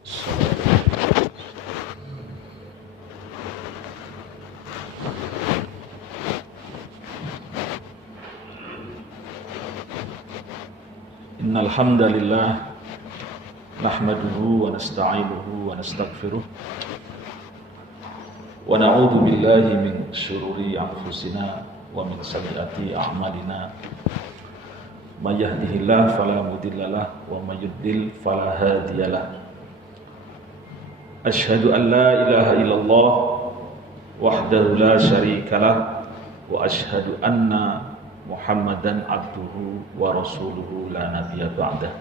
Innal hamdalillah nahmaduhu wa nasta'inuhu wa nastaghfiruh wa na'udzu billahi min syururi anfusina wa min sayyiati a'malina. May yahdihillahu fala mudhillalah wa may yudlil fala hadiyalah. Asyhadu an la ilaha illallah wahdahu la syarikalah wa asyhadu anna Muhammadan abduhu wa rasuluhu la nabiyya ba'dah.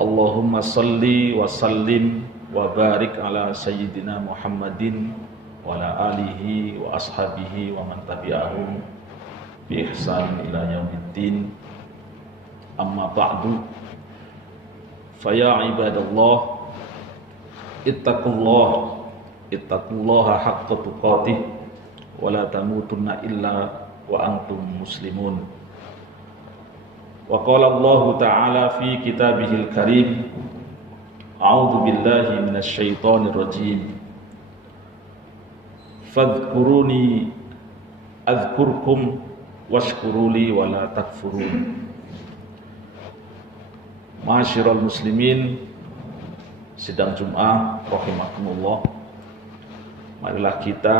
Allahumma salli wa sallim wa barik ala sayyidina Muhammadin wa ala alihi wa ashabihi wa man tabi'ahum bi ihsan ila yaumiddin. Amma ba'du. Fa ya ibadallah ittaqullaha haqqa tuqatih wa la tamutunna illa wa antum muslimun. Wa qala Allah ta'ala fi kitabihil karim, a'udzu billahi minasy syaithanir rajim. Fadhkuruni adzkurkum washkuruli wa la takfurun. Ma'asyiral muslimin, sidang Jum'ah rahimakumullah. Marilah kita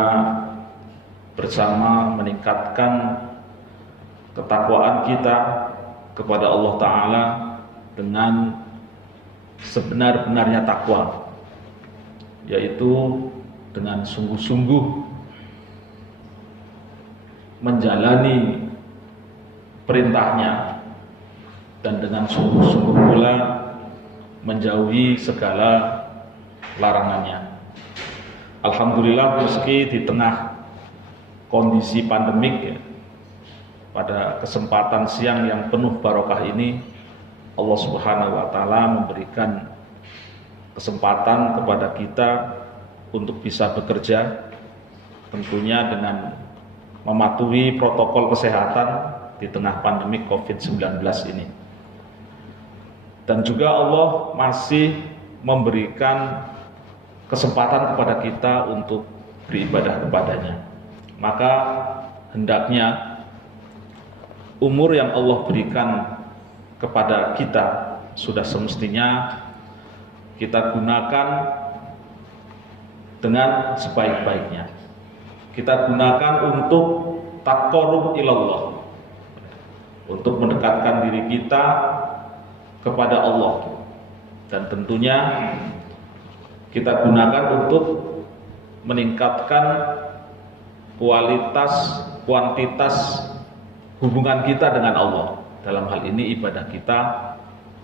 bersama meningkatkan ketakwaan kita kepada Allah Ta'ala dengan sebenar-benarnya takwa, yaitu dengan sungguh-sungguh menjalani perintahnya dan dengan sungguh-sungguh pula menjauhi segala larangannya. Alhamdulillah, meski di tengah kondisi pandemik ya, pada kesempatan siang yang penuh barokah ini, Allah Subhanahu wa Ta'ala memberikan kesempatan kepada kita untuk bisa bekerja, tentunya dengan mematuhi protokol kesehatan di tengah pandemik COVID-19 ini. Dan juga Allah masih memberikan kesempatan kepada kita untuk beribadah kepadanya. Maka hendaknya umur yang Allah berikan kepada kita sudah semestinya kita gunakan dengan sebaik-baiknya. Kita gunakan untuk taqarrub ilallah, untuk mendekatkan diri kita kepada Allah, dan tentunya kita gunakan untuk meningkatkan kualitas, kuantitas hubungan kita dengan Allah. Dalam hal ini ibadah kita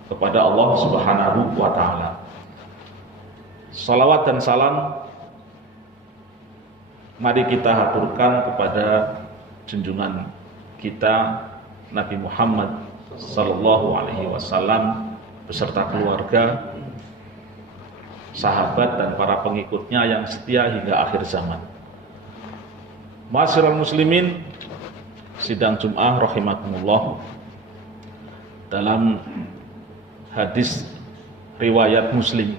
kepada Allah Subhanahu wa Ta'ala. Salawat dan salam mari kita haturkan kepada junjungan kita Nabi Muhammad sallallahu alaihi wasallam beserta keluarga, sahabat dan para pengikutnya yang setia hingga akhir zaman. Ma'asyiral muslimin, sidang Jum'ah rahimakumullah. Dalam hadis riwayat Muslim,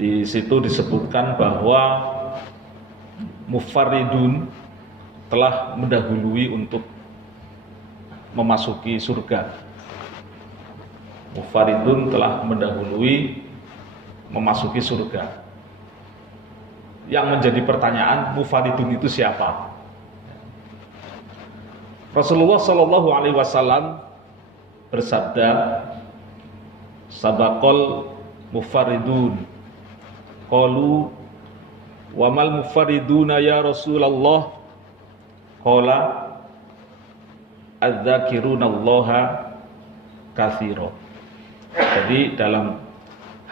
di situ disebutkan bahwa mufarridun telah mendahului untuk memasuki surga. Mufarridun telah mendahului memasuki surga. Yang menjadi pertanyaan, mufarridun itu siapa? Rasulullah Shallallahu Alaihi Wasallam bersabda, sabaqal mufarridun. Qalu wa mal mufarriduna ya Rasulullah? Qala adzakirunallaha katsira. Jadi dalam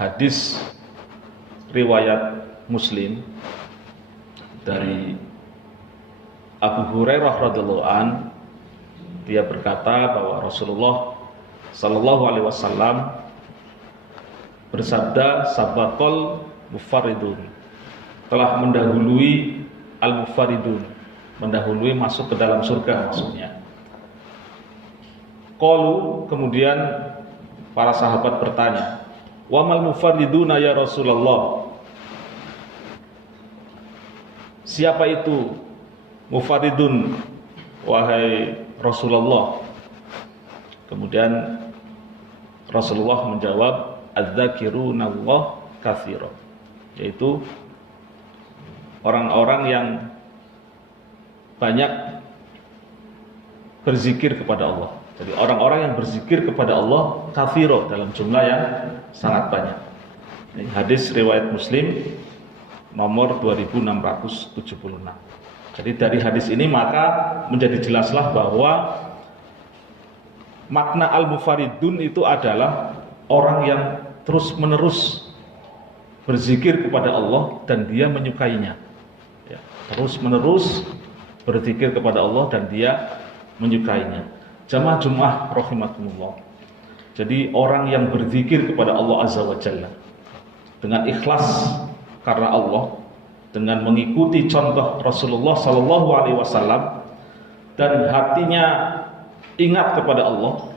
hadis riwayat Muslim dari Abu Hurairah radhiyallahu an, dia berkata bahwa Rasulullah sallallahu alaihi wasallam bersabda, sabaqal mufarridun, telah mendahului al-mufarridun, mendahului masuk ke dalam surga maksudnya. Qalu, kemudian para sahabat bertanya, "Wa mal mufarriduna ya Rasulullah?" Siapa itu mufarridun wahai Rasulullah? Kemudian Rasulullah menjawab, "Adz-dzakirunallah katsira." Yaitu orang-orang yang banyak berzikir kepada Allah. Jadi orang-orang yang berzikir kepada Allah katsira, dalam jumlah yang sangat banyak. Ini hadis riwayat Muslim nomor 2676. Jadi dari hadis ini maka menjadi jelaslah bahwa makna al-mufaridun itu adalah orang yang terus-menerus berzikir kepada Allah dan dia menyukainya. Ya, terus-menerus berzikir kepada Allah dan dia menyukainya. Jamaah Jumat rahimakumullah. Jadi orang yang berzikir kepada Allah Azza wa Jalla dengan ikhlas karena Allah, dengan mengikuti contoh Rasulullah sallallahu alaihi wasallam dan hatinya ingat kepada Allah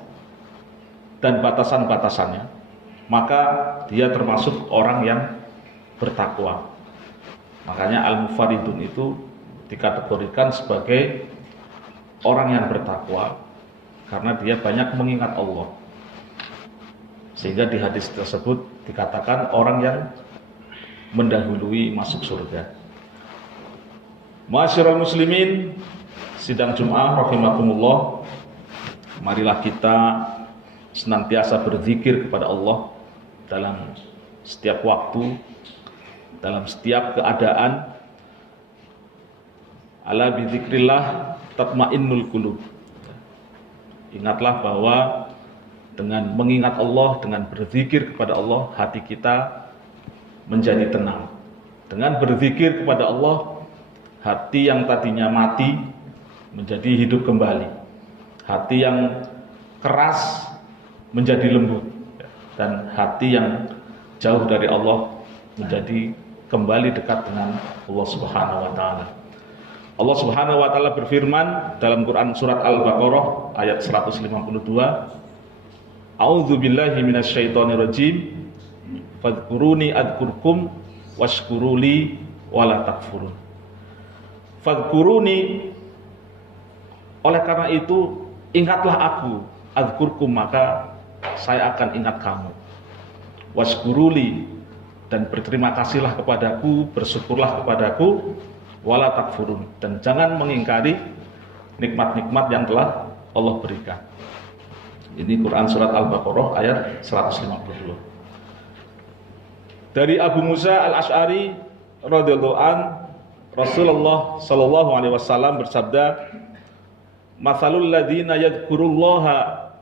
dan batasan-batasannya, maka dia termasuk orang yang bertakwa. Makanya al-mufaridun itu dikategorikan sebagai orang yang bertakwa karena dia banyak mengingat Allah. Sehingga di hadis tersebut dikatakan orang yang mendahului masuk surga. Ma'asyiral muslimin, sidang Jumat rahimakumullah, marilah kita senantiasa berzikir kepada Allah dalam setiap waktu, dalam setiap keadaan. Ala bizikrillah tatmainnul qulub. Ingatlah bahwa dengan mengingat Allah, dengan berzikir kepada Allah, hati kita menjadi tenang. Dengan berzikir kepada Allah, hati yang tadinya mati menjadi hidup kembali. Hati yang keras menjadi lembut, dan hati yang jauh dari Allah menjadi kembali dekat dengan Allah Subhanahu wa taala. Allah Subhanahu wa taala berfirman dalam Quran surat Al-Baqarah ayat 152, "A'udzu billahi minasyaitonir rajim. Fadhkuruni adzkurkum washkuruli wala takfurun." Fadhkuruni, oleh karena itu ingatlah aku, adzkurkum, maka saya akan ingat kamu. Washkuruli, dan berterima kasihlah kepadaku, bersyukurlah kepadaku, wala takfurun, dan jangan mengingkari nikmat-nikmat yang telah Allah berikan. Ini Quran surat Al-Baqarah ayat 152. Dari Abu Musa Al-Asy'ari radhiyallahu an, Rasulullah sallallahu alaihi wasallam bersabda, "Matsalul ladzina yadhkurullaha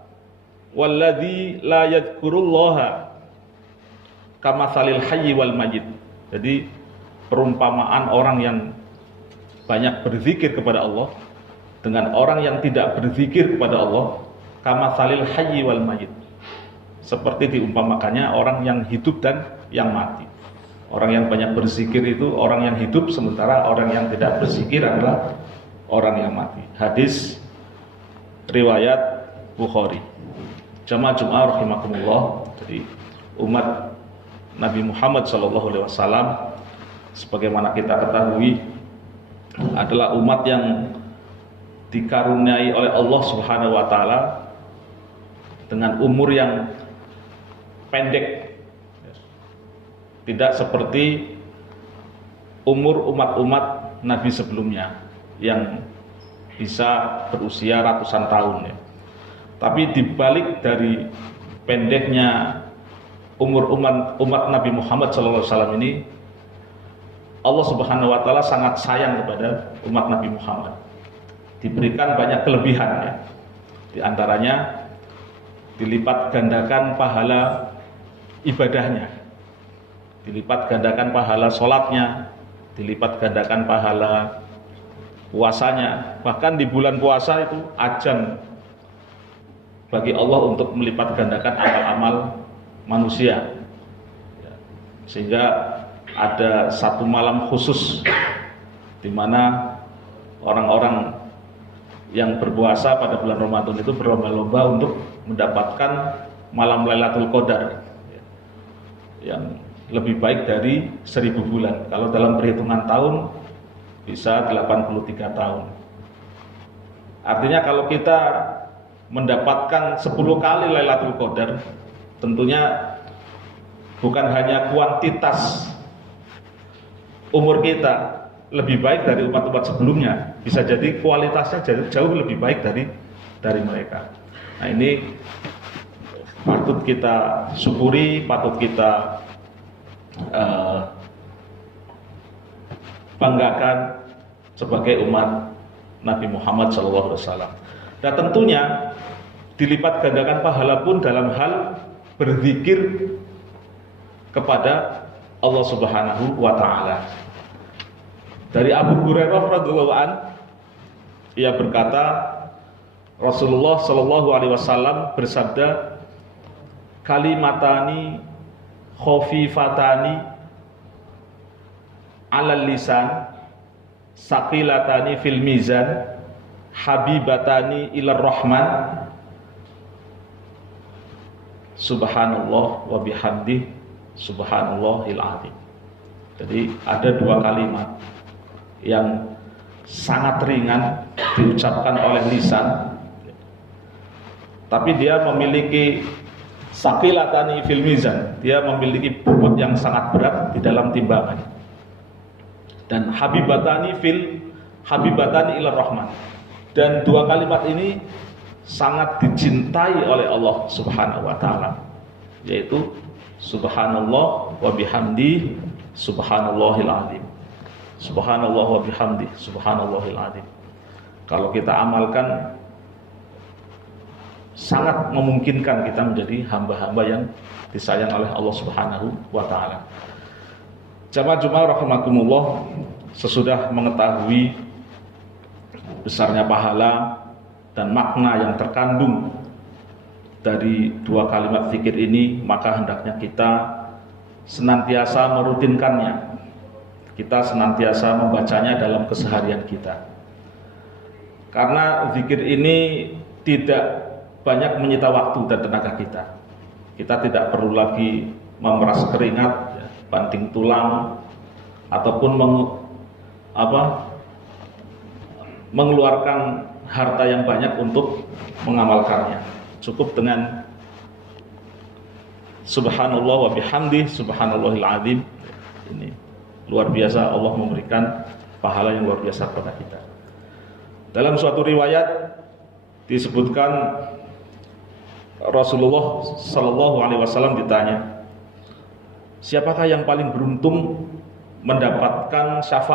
wal ladzi la yadhkurullaha kamatsalil hayyi wal mayyit." Jadi perumpamaan orang yang banyak berzikir kepada Allah dengan orang yang tidak berzikir kepada Allah, kamatsalil hayyi wal mayyit, seperti diumpamakannya orang yang hidup dan yang mati. Orang yang banyak berzikir itu orang yang hidup, sementara orang yang tidak berzikir adalah orang yang mati. Hadis riwayat Bukhari. Jamaah Jumat rahimakumullah. Jadi umat Nabi Muhammad SAW, sebagaimana kita ketahui, adalah umat yang dikaruniai oleh Allah Subhanahu wa taala dengan umur yang pendek, tidak seperti umur umat-umat Nabi sebelumnya yang bisa berusia ratusan tahun ya. Tapi dibalik dari pendeknya umur umat Nabi Muhammad SAW ini, Allah Subhanahu wa taala sangat sayang kepada umat Nabi Muhammad. Diberikan banyak kelebihan ya. Di antaranya dilipat gandakan pahala ibadahnya, dilipat gandakan pahala sholatnya, dilipat gandakan pahala puasanya. Bahkan di bulan puasa itu ajang bagi Allah untuk melipat gandakan amal-amal manusia, sehingga ada satu malam khusus di mana orang-orang yang berpuasa pada bulan Ramadan itu berlomba-lomba untuk mendapatkan malam Lailatul Qadar yang lebih baik dari 1000 bulan. Kalau dalam perhitungan tahun bisa 83 tahun. Artinya kalau kita mendapatkan 10 kali Lailatul Qadar, tentunya bukan hanya kuantitas umur kita lebih baik dari umat-umat sebelumnya, bisa jadi kualitasnya jauh lebih baik dari mereka. Nah, ini patut kita syukuri, patut kita banggakan sebagai umat Nabi Muhammad SAW. Dan tentunya dilipat gandakan pahala pun dalam hal berzikir kepada Allah Subhanahu wa Ta'ala. Dari Abu Hurairah radhiyallahu an, ia berkata, Rasulullah Shallallahu alaihi wasallam bersabda, kalimatani khafifatani 'alal lisan, saqilatani fil mizan, habibatani ilar rahman, subhanallah wa bihamdih, subhanallahil azim. Jadi ada dua kalimat yang sangat ringan diucapkan oleh lisan, tapi dia memiliki saqilatani fil mizan, dia memiliki bobot yang sangat berat di dalam timbangan. Dan habibatani ilar rahman, dan dua kalimat ini sangat dicintai oleh Allah Subhanahu wa Ta'ala, yaitu subhanallah wa bihamdi, subhanallahil azim. Subhanallah wa bihamdi, subhanallahil azim. Kalau kita amalkan, sangat memungkinkan kita menjadi hamba-hamba yang disayang oleh Allah Subhanahu wa Ta'ala. Jamaah Jumat rahimakumullah, sesudah mengetahui besarnya pahala dan makna yang terkandung dari dua kalimat zikir ini, maka hendaknya kita senantiasa merutinkannya. Kita senantiasa membacanya dalam keseharian kita. Karena zikir ini tidak banyak menyita waktu dan tenaga kita. Kita tidak perlu lagi memeras keringat, banting tulang, ataupun mengeluarkan harta yang banyak untuk mengamalkannya. Cukup dengan subhanallah wa bihamdi, subhanallahil azim. Ini luar biasa, Allah memberikan pahala yang luar biasa kepada kita. Dalam suatu riwayat disebutkan Rasulullah Sallallahu Alaihi Wasallam ditanya, siapakah yang paling beruntung mendapatkan syafaat